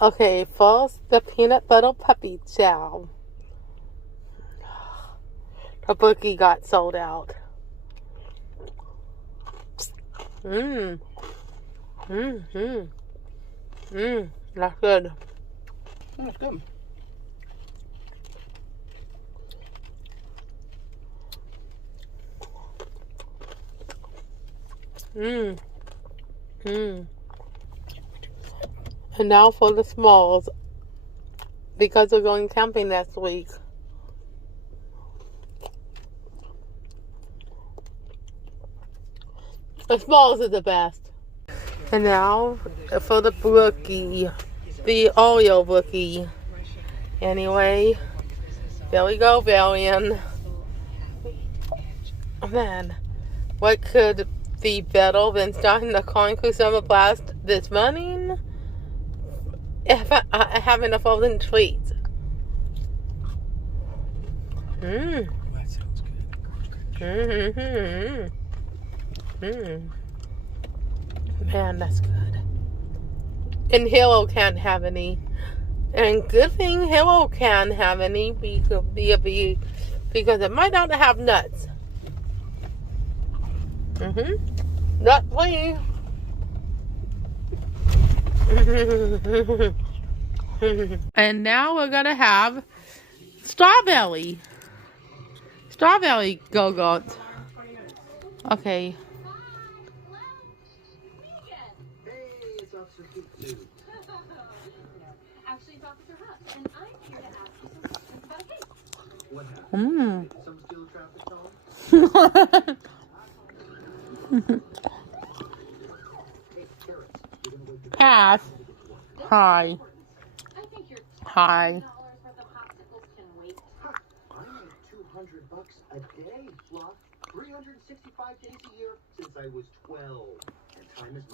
Okay, first the peanut butter puppy chow. The bookie got sold out. Mmm. Mmm. Mmm. Mmm. That's good. That's good. Mmm. Mmm. And now for the smalls, because we're going camping next week. The smalls is the best. And now for the brookie, the Oreo brookie. Anyway, there we go, Varian. Man, what could be better than starting the Conquer Summer Blast this morning? Having a frozen treat. Mmm. That sounds good. Mmm. Mmm. Man, that's good. And Halo can't have any. And good thing Halo can't have any because it might not have nuts. Nut free. And now we're gonna have strawberry. Strawberry go-gurts. Okay. Mmm. Pass. Hi. Hi. I make $200 a day, Fluff. 365 days a year since I was 12. And time is